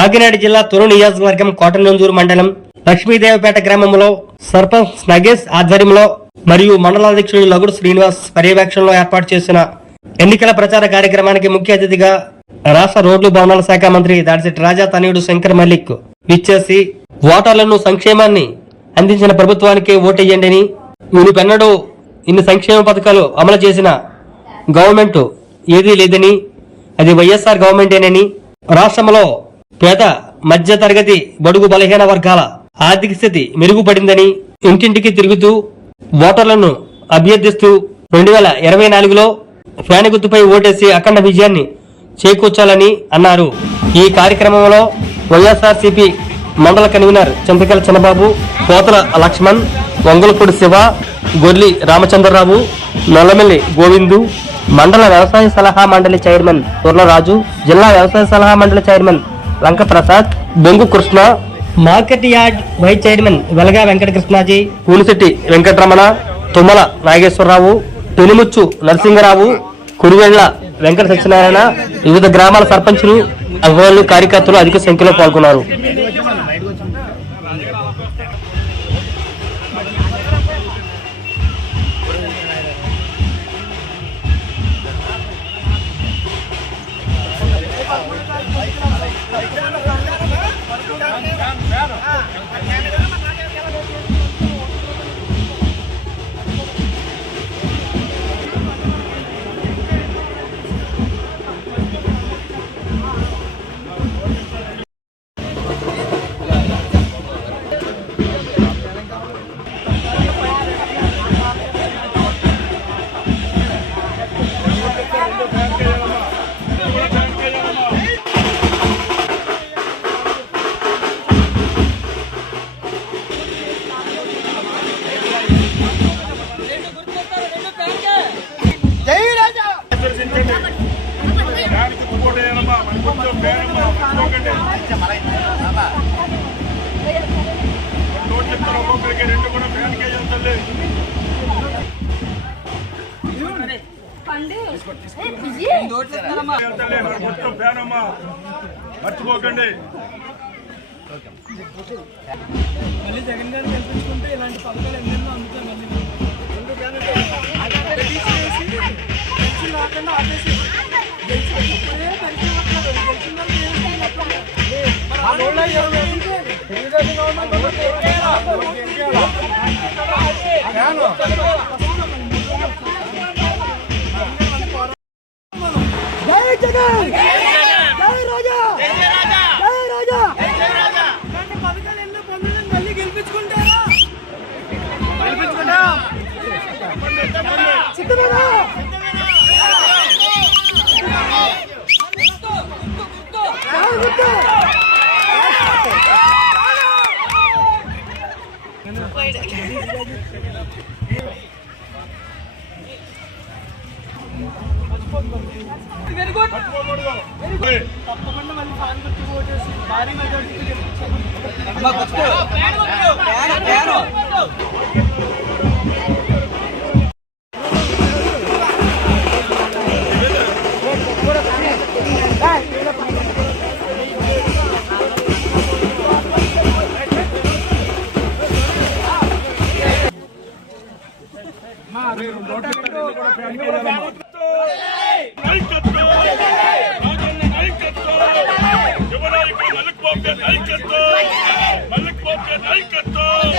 కాకినాడ జిల్లా తొర్రు నియోజకవర్గం కోటనందూరు మండలం లక్ష్మీదేవపేట గ్రామంలో సర్పంచ్ నగేష్ ఆధ్వర్యంలో మరియు మండలాధ్యక్షుడు లగుడు శ్రీనివాస్ పర్యవేక్షణలో ఏర్పాటు చేసిన ఎన్నికల ప్రచార కార్యక్రమానికి ముఖ్య అతిథిగా రాష్ట్ర రోడ్లు భవనాల శాఖ మంత్రి దాడిశెట్టి రాజా తనయుడు శంకర్ మల్లిక్ విచ్చేసి ఓటర్లను సంక్షేమాన్ని అందించిన ప్రభుత్వానికి ఓటేయండి, మునిపెన్నడూ ఇన్ని సంక్షేమ పథకాలు అమలు చేసిన గవర్నమెంట్ ఏదీ లేదని, అది వైఎస్ఆర్ గవర్నమెంటేనని, రాష్ట్రంలో పేద మధ్య తరగతి బడుగు బలహీన వర్గాల ఆర్థిక స్థితి మెరుగుపడిందని ఇంటింటికి తిరుగుతూ ఓటర్లను అభ్యర్థిస్తూ 2024లో ఫ్యాన్ గుర్తుపై ఓటేసి అఖండ విజయాన్ని చేకూర్చాలని అన్నారు. ఈ కార్యక్రమంలో వైఎస్ఆర్సీపీ మండల కన్వీనర్ చింతకల చిన్నబాబు, పోతల లక్ష్మణ్, వంగులపూడి శివ, గొర్లి రామచంద్రరావు, నల్లమెల్లి గోవిందు, మండల వ్యవసాయ సలహా మండలి చైర్మన్ తుర్లరాజు, జిల్లా వ్యవసాయ సలహా మండలి chairman Lanka Prasad, Bongu Krishna, market yard vice chairman Velaga Venkatakrishnaji, Punisetti Venkataramana, Tummala Nageswararao, Penumuchu Narasingarao, Kuruvella Venkata Satyanarayana, వివిధ గ్రామాల సర్పంచులు, అవ్వాళ్లు, కార్యకర్తలు అధిక సంఖ్యలో పాల్గొన్నారు. మర్చిపోకండి. మళ్ళీ జగన్ గారిని గెలిపించుకుంటే ఇలాంటి పథకాలు ఎన్నెన్నో అందుతాయి. తప్పకుండా మళ్ళీ ఫ్యాన్ గుర్తు ఓటేసి భారీ మెజారిటీతో గెలిపించాలి. మల్లిక్ బాబు నాయకత్వం